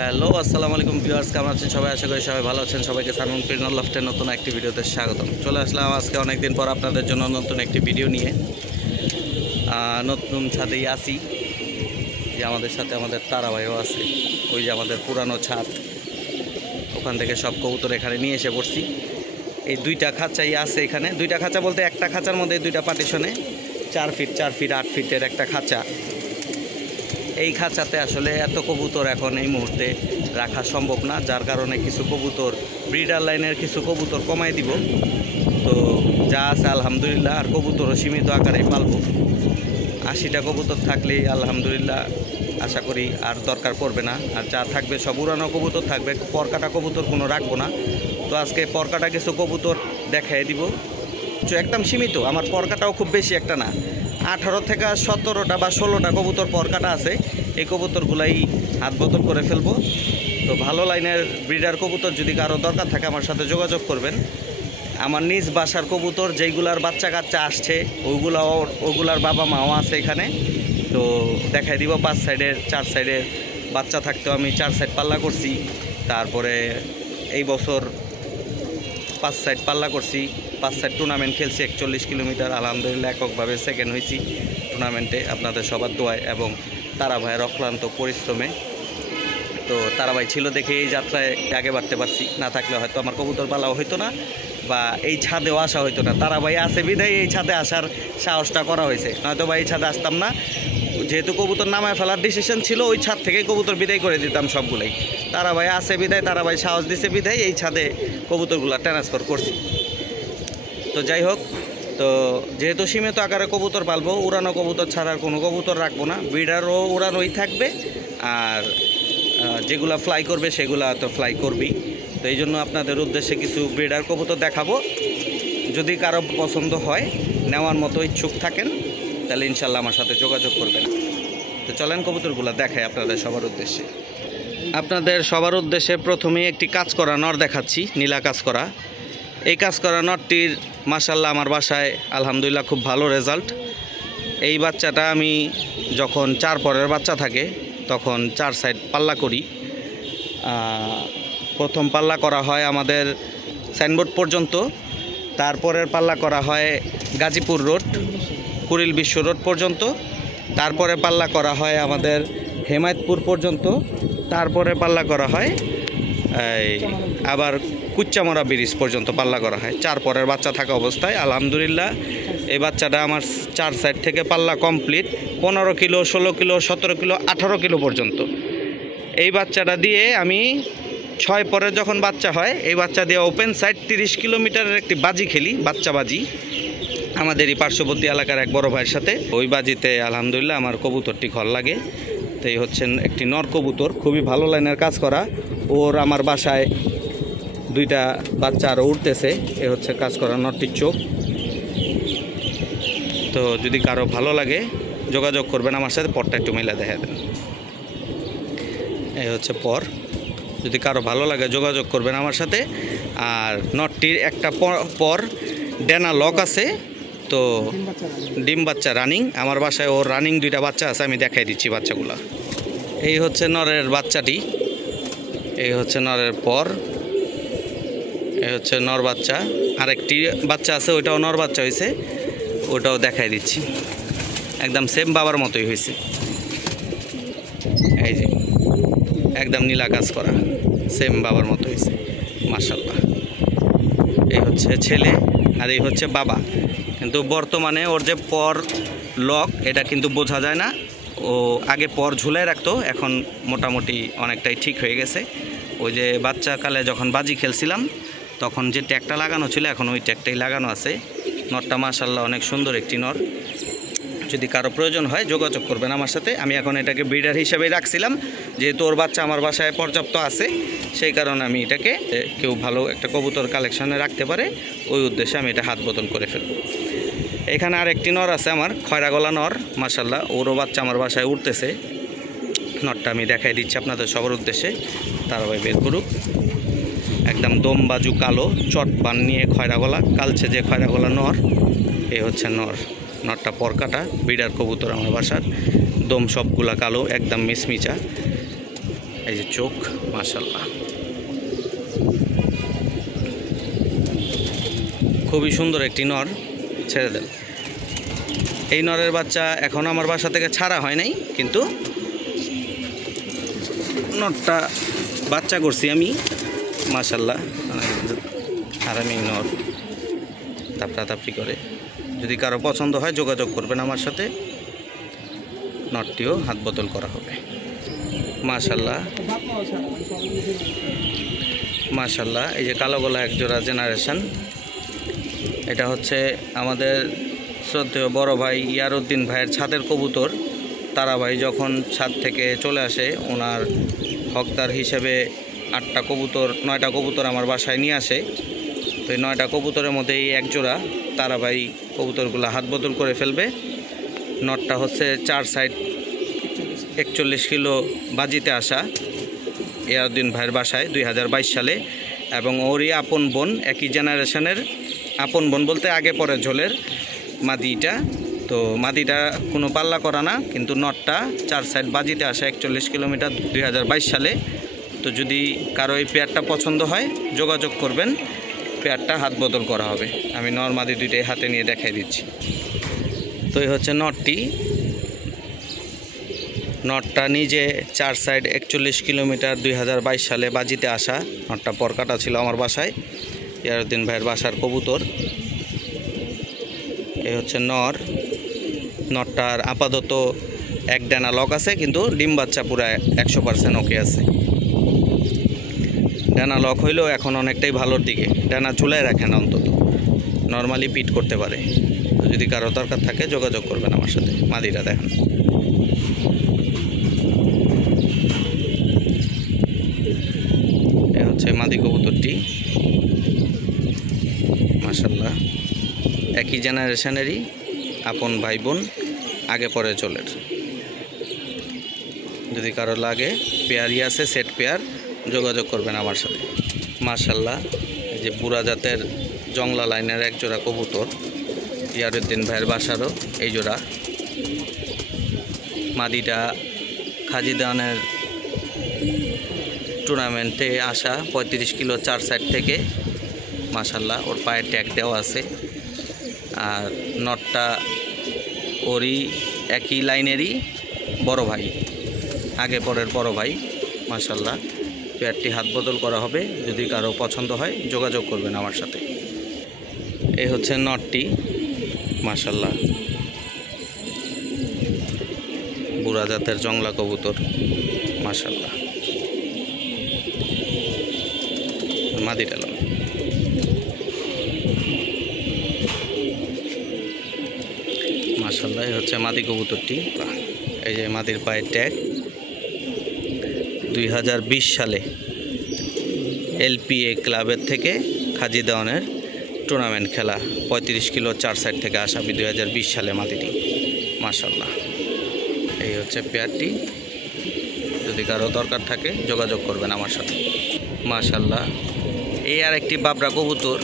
Hello আসসালামু আলাইকুম viewers, কেমন আছেন সবাই? আশা করি সবাই ভালো আছেন। সবাইকে সানমুন প্রিন্ট লফটের নতুন একটি ভিডিওতে স্বাগতম। চলে আসলাম আজকে অনেকদিন পর আপনাদের জন্য নতুন একটি ভিডিও নিয়ে। নতুন ছাদেই আসি, যে আমাদের সাথে আমাদের তারা ভাইও আছে। ওই যে আমাদের পুরানো ছাদ, ওখান থেকে সব কবুতর এখানে নিয়ে এসে পড়ছি। এই দুইটা খাঁচাই আছে এখানে। দুইটা খাঁচা বলতে একটা খাঁচার মধ্যে দুইটা পার্টিশনে 4 ফিট 8 ফিটের একটা খাঁচা। এই খাঁচাতে আসলে এত কবুতর এখন এই মুহূর্তে রাখা সম্ভব না, যার কারণে কিছু কবুতর ব্রিডার লাইনের কিছু কবুতর কমাই দিব। তো যা আছে আলহামদুলিল্লাহ, আর কবুতরও সীমিত আকারে পালবো। 80টা কবুতর থাকলেই আলহামদুলিল্লাহ, আশা করি আর দরকার পড়বে না। আর যা থাকবে সব উড়ানো কবুতর থাকবে, পরকাটা কবুতর কোনো রাখবো না। তো আজকে পরকাটা কিছু কবুতর দেখাই দিব, একদম সীমিত। আমার পরকাটাও খুব বেশি একটা না, 18 থেকে 17টা বা 16টা কবুতর পরকাটা আছে। এই কবুতরগুলাই হাত বদল করে ফেলবো। তো ভালো লাইনের ব্রিডার কবুতর যদি কারো দরকার থাকে আমার সাথে যোগাযোগ করবেন। আমার নিজ বাসার কবুতর যেইগুলার বাচ্চা কাচ্চা আসছে, ওগুলার বাবা মাও আছে এখানে। তো দেখাই দিব 5 সাইডের 4 সাইডের বাচ্চা থাকতেও আমি 4 সাইড পাল্লা করছি। তারপরে এই বছর 5 সাইড পাল্লা করছি, 5 সাইড টুর্নামেন্ট খেলছি 41 কিলোমিটার। আলহামদুলিল্লাহ এককভাবে সেকেন্ড হয়েছি টুর্নামেন্টে, আপনাদের সবার দোয়ায় এবং তারা ভাইয়ের অক্লান্ত পরিশ্রমে। তো তারা ভাই ছিল দেখে এই যাত্রায় আগে বাড়তে পারছি, না থাকলে হয়তো আমার কবুতর পালাও হইতো না, বা এই ছাদেও আসা হইতো না। তারা ভাই আছে বিধায় এই ছাদে আসার সাহসটা করা হয়েছে, নয়তো ভাই এই ছাদে আসতাম না। যেহেতু কবুতর নামায় ফেলার ডিসিশন ছিল, ওই ছাদ থেকে কবুতর বিদায় করে দিতাম সবগুলাই। তারা ভাই আছে বিদায়, তারা ভাই সাহস দিছে বিদায় এই ছাদে কবুতরগুলো ট্রান্সফার করছি। তো যাই হোক, তো যেহেতু সীমিত আকারে কবুতর পালবো, উড়ানো কবুতর ছাড়ার কোনো কবুতর রাখবো না। ব্রিডারও উড়ানোই থাকবে, আর যেগুলা ফ্লাই করবে সেগুলা তো ফ্লাই করবেই। তো এই জন্য আপনাদের উদ্দেশ্যে কিছু ব্রিডার কবুতর দেখাবো। যদি কারো পছন্দ হয়, নেওয়ার মতো ইচ্ছুক থাকেন, তাহলে ইনশাল্লাহ আমার সাথে যোগাযোগ করবেন। তো চলেন কবুতরগুলো দেখাই আপনাদের সবার উদ্দেশ্যে। আপনাদের সবার উদ্দেশ্যে প্রথমেই একটি কাজ করা নর দেখাচ্ছি, নীলা কাজ করা। এই কাজ করা নরটির মাশাল্লাহ আমার বাসায় আলহামদুলিল্লাহ খুব ভালো রেজাল্ট। এই বাচ্চাটা আমি যখন 4 পরের বাচ্চা থাকে তখন 4 সাইড পাল্লা করি। প্রথম পাল্লা করা হয় আমাদের সাইনবোর্ড পর্যন্ত, তারপরের পাল্লা করা হয় গাজীপুর রোড, কুড়িল বিশ্ব রোড পর্যন্ত, তারপরে পাল্লা করা হয় আমাদের হেমায়তপুর পর্যন্ত, তারপরে পাল্লা করা হয় আবার কুচ্চামরা ব্রিজ পর্যন্ত পাল্লা করা হয় 4 পরের বাচ্চা থাকা অবস্থায়। আলহামদুলিল্লাহ এই বাচ্চাটা আমার 4 সাইড থেকে পাল্লা complete, 15 kilo, 16 kilo, 17 kilo, 18 kilo পর্যন্ত। এই বাচ্চাটা দিয়ে আমি 6 পরে যখন বাচ্চা হয়, এই বাচ্চা দিয়ে ওপেন সাইড 30 কিলোমিটারের একটি বাজি খেলি, বাচ্চা বাজি, আমাদের এই পার্শ্ববর্তী এলাকার এক বড় ভাইয়ের সাথে। ওই বাজিতে আলহামদুলিল্লাহ আমার কবুতরটি ঘর লাগে। তো এই হচ্ছেন একটি নর কবুতর, খুবই ভালো লাইনের কাজ করা। ওর আমার বাসায় 2টা বাচ্চা আরও উঠতেছে। এ হচ্ছে কাজ করা নরটির চোখ। তো যদি কারো ভালো লাগে যোগাযোগ করবেন আমার সাথে, পরটা একটু মেলা দেখা দেন। এই হচ্ছে পর, যদি কারো ভালো লাগে যোগাযোগ করবেন আমার সাথে। আর নটটির একটা পর ডেনা লক আছে, তো ডিম বাচ্চা রানিং। আমার বাসায় ওর রানিং 2টা বাচ্চা আছে, আমি দেখাই দিচ্ছি বাচ্চাগুলা। এই হচ্ছে নরের বাচ্চাটি, এই হচ্ছে নরের পর, এই হচ্ছে নর বাচ্চা। আরেকটি বাচ্চা আছে, ওইটাও নর বাচ্চা হয়েছে, ওটাও দেখাই দিচ্ছি। একদম সেম বাবার মতোই হয়েছে। এই যে একদম নীলা কাজ করা, সেম বাবার মতো হয়েছে মাশাআল্লাহ। এই হচ্ছে ছেলে আর এই হচ্ছে বাবা। কিন্তু বর্তমানে ওর যে পর লক, এটা কিন্তু বোঝা যায় না। ও আগে পর ঝুলাই রাখতো, এখন মোটামুটি অনেকটাই ঠিক হয়ে গেছে। ওই যে বাচ্চাকালে যখন বাজি খেলছিলাম তখন যে ট্যাগটা লাগানো ছিল, এখন ওই ট্যাগটাই লাগানো আছে। নরটা মাশাআল্লাহ অনেক সুন্দর একটি নর। যদি কারো প্রয়োজন হয় যোগাযোগ করবেন আমার সাথে। আমি এখন এটাকে ব্রিডার হিসেবেই রাখছিলাম, যেহেতু ওর বাচ্চা আমার বাসায় পর্যাপ্ত আছে, সেই কারণে আমি এটাকে কেউ ভালো একটা কবুতর কালেকশনে রাখতে পারে ওই উদ্দেশ্যে আমি এটা হাত বদল করে ফেলব। এখানে আর একটি নর আছে আমার, খয়রা গলা নর মাশাআল্লাহ, ওরও বাচ্চা আমার বাসায় উঠতেছে। নরটা আমি দেখাই দিচ্ছি আপনাদের সবার উদ্দেশ্যে, তারা ভাই বের করুক। একদম দম বাজু কালো, চট বান নিয়ে খয়রা গলা, কালচে যে খয়রা গলা নর। এই হচ্ছে নর, নরটা পরকাটা ব্রিডার কবুতর আমার বাসার। দম সবগুলা কালো, একদম মিসমিচা। এই যে চোখ, মাশাআল্লাহ খুবই সুন্দর একটি নর। ছেড়ে দেন। এই নরের বাচ্চা এখন আমার বাসা থেকে ছাড়া হয় নাই, কিন্তু নরটা বাচ্চা করছি আমি, মাশাআল্লাহ। হারামি নর তাপড়াতাপড়ি করে। যদি কারো পছন্দ হয় যোগাযোগ করবেন আমার সাথে, নরটিও হাত বদল করা হবে। মাশাআল্লাহ মাশাআল্লাহ। এই যে কালো গলা এক জোড়া জেনারেশন, এটা হচ্ছে আমাদের শ্রদ্ধেয় বড় ভাই ইয়ারউদ্দিন ভাইয়ের ছাদের কবুতর। তারা ভাই যখন ছাদ থেকে চলে আসে, ওনার হকদার হিসেবে 8টা কবুতর 9টা কবুতর আমার বাসায় নিয়ে আসে। তো এই 9টা কবুতরের মধ্যে এই এক জোড়া তারা ভাই কবুতরগুলো হাত বদল করে ফেলবে। নটটা হচ্ছে 4 সাইড 41 কিলো বাজিতে আসা ইয়ারউদ্দিন ভাইয়ের বাসায় 2022 সালে, এবং ওরই আপন বোন, একই জেনারেশনের আপন বোন বলতে আগে পরে ঝোলের মাদিটা। তো মাদিটা কোনো পাল্লা করা না, কিন্তু নটটা 4 সাইড বাজিতে আসা 41 কিলোমিটার 2022 সালে। তো যদি কারো এই পেয়ারটা পছন্দ হয় যোগাযোগ করবেন, পেয়ারটা হাত বদল করা হবে। আমি নর মাদি দুইটাই হাতে নিয়ে দেখাই দিচ্ছি। তো এই হচ্ছে নটটি। নটটা নিজে 4 সাইড 41 কিলোমিটার 2022 সালে বাজিতে আসা। নটটা পরকাটা ছিল আমার বাসায়, ইয়ারউদ্দিন ভাইয়ের বাসার কবুতর। এই হচ্ছে নর। নটটার আপাতত এক ডানা লক আছে, কিন্তু ডিম বাচ্চা পুরো 100% ওকে আছে। ডানা লক হইলেও এখন অনেকটাই ভালোর দিকে, ডানা ঝুলায় রাখে না, অন্তত নর্মালি পিট করতে পারে। যদি কারো দরকার থাকে যোগাযোগ করবেন আমার সাথে। মাদিটা দেখেন, এ হচ্ছে মাদি কবুতরটি, মাশাআল্লাহ। একই জেনারেশনেরই আপন ভাই বোন, আগে পরে চলের। যদি কারো লাগে পেয়ারই আছে, সেট পেয়ার, যোগাযোগ করবেন আমার সাথে। মাশাআল্লাহ। এই যে বুড়া জাতের জংলা লাইনের এক জোড়া কবুতর, ইয়ারউদ্দিন ভাইয়ের বাসারও এই জোড়া। মাদিটা খাজিদানের টুর্নামেন্টে আসা 35 কিলো 4 সাইড থেকে, মাশাআল্লাহ। ওর পায়ে ট্যাগ দেওয়া আছে। আর নটটা ওরই একই লাইনেরই বড় ভাই, আগে পরের বড় ভাই, মাশাআল্লাহ। পেয়ারটি হাত বদল করা হবে। যদি কারো পছন্দ হয় যোগাযোগ করবেন আমার সাথে। এই হচ্ছে নটটি, মাশাআল্লাহ। বুড়া জাতের জংলা কবুতর, মাশাআল্লাহ। মাদিটা লন, মাশাআল্লাহ। এই হচ্ছে মাদি কবুতরটি। এই যে মাদির পায়ের ট্যাগ। 2020 সালে এলপিএ ক্লাবের থেকে খাজি দেওয়ানের টুর্নামেন্ট খেলা 35 কিলো 4 সাইড থেকে আসা 2020 সালে মাদিটি, মাশাআল্লাহ। এই হচ্ছে পেয়ারটি। যদি কারো দরকার থাকে যোগাযোগ করবেন আমার সাথে, মাশাআল্লাহ। এই আর একটি বাবরা কবুতর,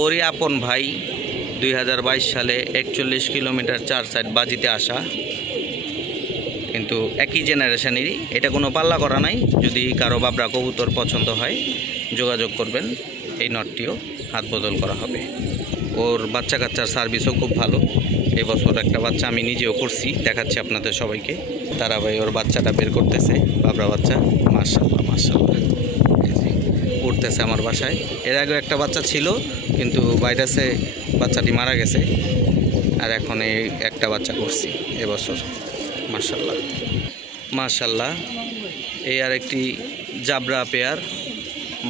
ওরই আপন ভাই 2022 সালে 41 কিলোমিটার 4 সাইড বাজিতে আসা, কিন্তু একই জেনারেশনেরই। এটা কোনো পাল্লা করা নাই। যদি কারো বাবরা কবুতর পছন্দ হয় যোগাযোগ করবেন। এই নটটিও হাত বদল করা হবে। ওর বাচ্চা কাচ্চার সার্ভিসও খুব ভালো। এই বছর একটা বাচ্চা আমি নিজেও করছি, দেখাচ্ছি আপনাদের সবাইকে। তারা ভাই ওর বাচ্চাটা বের করতেছে, বাবরা বাচ্চা, মাশাআল্লাহ মাশাআল্লাহ। উঠতেছে আমার বাসায়। এর আগেও একটা বাচ্চা ছিল, কিন্তু ভাইরাসে বাচ্চাটি মারা গেছে। আর এখন এই একটা বাচ্চা করছি এবছর, মাশাআল্লাহ মাশাআল্লাহ। এই আর একটি জাবরা পেয়ার,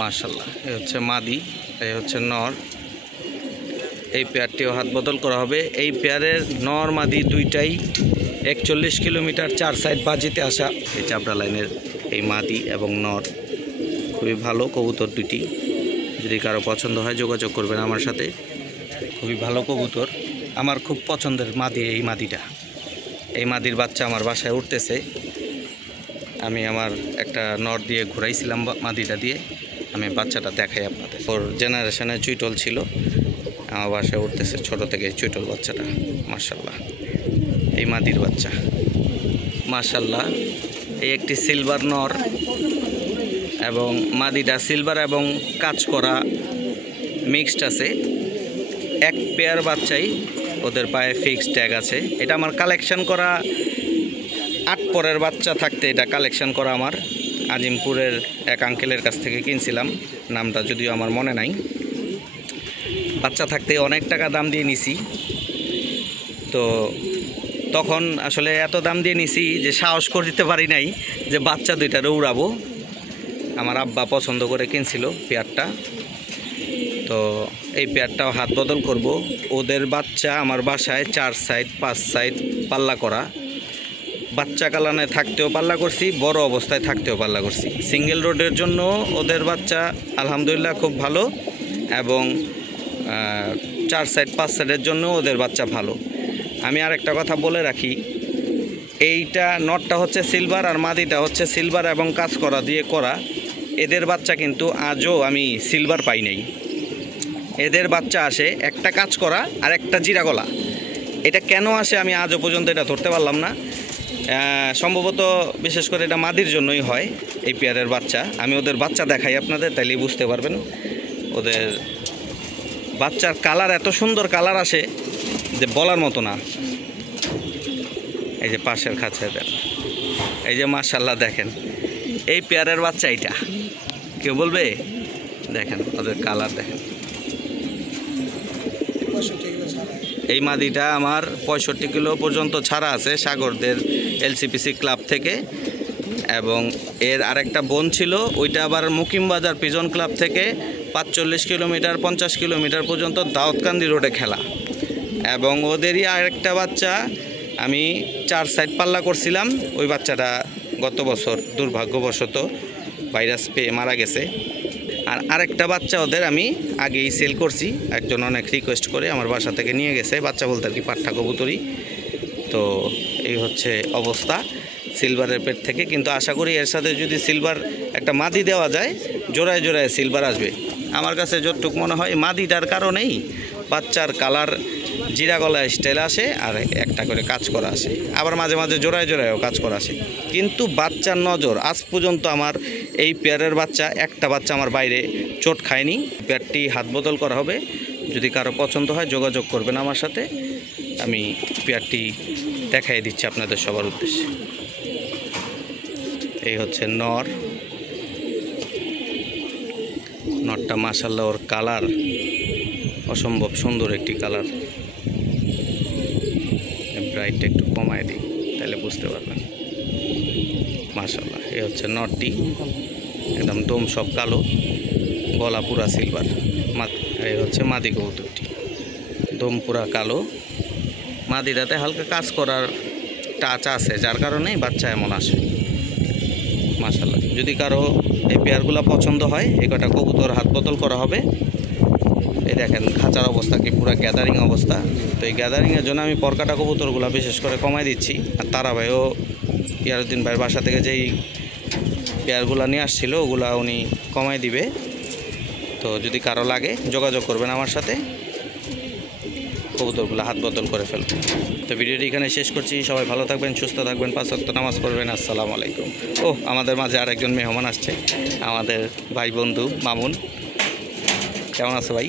মাশাআল্লাহ। এই হচ্ছে মাদি, এই হচ্ছে নর। এই পেয়ারটিও হাত বদল করা হবে। এই পেয়ারের নর মাদি দুইটাই 41 কিলোমিটার 4 সাইড বাজিতে আসা। এই জাবরা লাইনের এই মাদি এবং নর খুবই ভালো কবুতর দুটি। যদি কারো পছন্দ হয় যোগাযোগ করবেন আমার সাথে। খুবই ভালো কবুতর, আমার খুব পছন্দের মাদি এই মাদিটা। এই মাদির বাচ্চা আমার বাসায় উঠতেছে। আমি আমার একটা নর দিয়ে ঘুরাইছিলাম মাদিটা দিয়ে। আমি বাচ্চাটা দেখাই আপনাদের। ওর জেনারেশনের চুইটল ছিল, আমার বাসায় উঠতেছে ছোট থেকে চুইটল বাচ্চাটা, মাশাআল্লাহ। এই মাদির বাচ্চা, মাশাআল্লাহ। এই একটি সিলভার নর এবং মাদিটা সিলভার এবং কাজ করা মিক্সড আছে। এক পেয়ার বাচ্চাই ওদের পায়ে ফিক্সড ট্যাগ আছে। এটা আমার কালেকশন করা 8 পরের বাচ্চা থাকতে এটা কালেকশন করা আমার আজিমপুরের এক আঙ্কেলের কাছ থেকে কিনছিলাম, নামটা যদিও আমার মনে নাই। বাচ্চা থাকতে অনেক টাকা দাম দিয়ে নিছি। তো তখন আসলে এত দাম দিয়ে নিছি যে সাহস করে দিতে পারি নাই যে বাচ্চা দুইটারে উড়াবো। আমার আব্বা পছন্দ করে কিনছিল পেয়ারটা। তো এই পেয়ারটাও হাত বদল করব। ওদের বাচ্চা আমার বাসায় 4 সাইড 5 সাইড পাল্লা করা। বাচ্চা কালানে থাকতেও পাল্লা করছি, বড় অবস্থায় থাকতেও পাল্লা করছি। সিঙ্গেল রোডের জন্য ওদের বাচ্চা আলহামদুলিল্লাহ খুব ভালো, এবং 4 সাইড 5 সাইডের জন্য ওদের বাচ্চা ভালো। আমি আর একটা কথা বলে রাখি, এইটা নটটা হচ্ছে সিলভার আর মাদিটা হচ্ছে সিলভার এবং কাজ করা দিয়ে করা। এদের বাচ্চা কিন্তু আজও আমি সিলভার পাই নাই। এদের বাচ্চা আসে একটা কাজ করা আর একটা জিরা গলা। এটা কেন আসে আমি আজও পর্যন্ত এটা ধরতে পারলাম না। সম্ভবত বিশেষ করে এটা মাদির জন্যই হয় এই পেয়ারের বাচ্চা। আমি ওদের বাচ্চা দেখাই আপনাদের, তাইলেই বুঝতে পারবেন। ওদের বাচ্চার কালার এত সুন্দর কালার আসে যে বলার মতো না। এই যে পাশের খাঁচাদের, এই যে মাশাআল্লাহ দেখেন এই পেয়ারের বাচ্চা। এইটা কেউ বলবে? দেখেন ওদের কালার দেখেন। এই মাদিটা আমার 65 কিলো পর্যন্ত ছাড়া আছে সাগরদের LCPC ক্লাব থেকে, এবং এর আরেকটা বোন ছিল, ওইটা আবার মুকিমবাজার পিজন ক্লাব থেকে 45 কিলোমিটার 50 কিলোমিটার পর্যন্ত দাউদকান্দি রোডে খেলা। এবং ওদেরই আরেকটা বাচ্চা আমি 4 সাইড পাল্লা করছিলাম। ওই বাচ্চাটা গত বছর দুর্ভাগ্যবশত ভাইরাস পেয়ে মারা গেছে। আর আরেকটা বাচ্চা ওদের আমি আগেই সেল করছি, একজন অনেক রিকোয়েস্ট করে আমার বাসা থেকে নিয়ে গেছে। বাচ্চা বলতে আর কি পাঠা কবুতরই। তো এই হচ্ছে অবস্থা সিলভারের পেট থেকে। কিন্তু আশা করি এর সাথে যদি সিলভার একটা মাদি দেওয়া যায়, জোড়ায় জোড়ায় সিলভার আসবে। আমার কাছে যতটুকু মনে হয় মাদিটার কারণেই বাচ্চার কালার জিরা গলা স্টাইল আসে, আর একটা করে কাজ করা আসে, আবার মাঝে মাঝে জোড়ায় জোড়ায়ও কাজ করা আসে। কিন্তু বাচ্চার নজর আজ পর্যন্ত আমার এই পেয়ারের বাচ্চা একটা বাচ্চা আমার বাইরে চোট খায়নি। পেয়ারটি হাত বদল করা হবে। যদি কারো পছন্দ হয় যোগাযোগ করবেন আমার সাথে, আমি পেয়ারটি দেখাই দিচ্ছি আপনাদের সবার উদ্দেশ্যে। এই হচ্ছে নর। নরটা মাশাআল্লাহ ওর কালার অসম্ভব সুন্দর একটি কালার। ব্রাইটটা একটু কমায় দিই তাহলে বুঝতে পারবেন। মাশাআল্লাহ এই হচ্ছে নরটি, একদম দম সব কালো, গলা পুরা সিলভার। এই হচ্ছে মাদি কবুতরটি, দম পুরা কালো। মাদিটাতে হালকা কাজ করার টাচ আছে, যার কারণে বাচ্চা এমন আসে। মাশাআল্লাহ যদি কারো এই পেয়ারগুলো পছন্দ হয়, এই কটা কবুতর হাত বদল করা হবে। এই দেখেন খাঁচার অবস্থা কি পুরো গ্যাদারিং অবস্থা। তো এই গ্যাদারিংয়ের জন্য আমি পরকাটা কবুতরগুলো বিশেষ করে কমাই দিচ্ছি। আর তারা ভাইও ইয়ারউদ্দিন ভাইয়ের বাসা থেকে যেই পেয়ারগুলো নিয়ে আসছিল ওগুলা উনি কমাই দিবে। তো যদি কারো লাগে যোগাযোগ করবেন আমার সাথে, কবুতরগুলো হাত বদল করে ফেলবেন। তো ভিডিওটি এখানে শেষ করছি। সবাই ভালো থাকবেন, সুস্থ থাকবেন, 5 ওয়াক্ত নামাজ পড়বেন। আসসালামু আলাইকুম। আমাদের মাঝে আরেকজন মেহমান আসছে, আমাদের ভাই বন্ধু মামুন। কেমন আছো ভাই?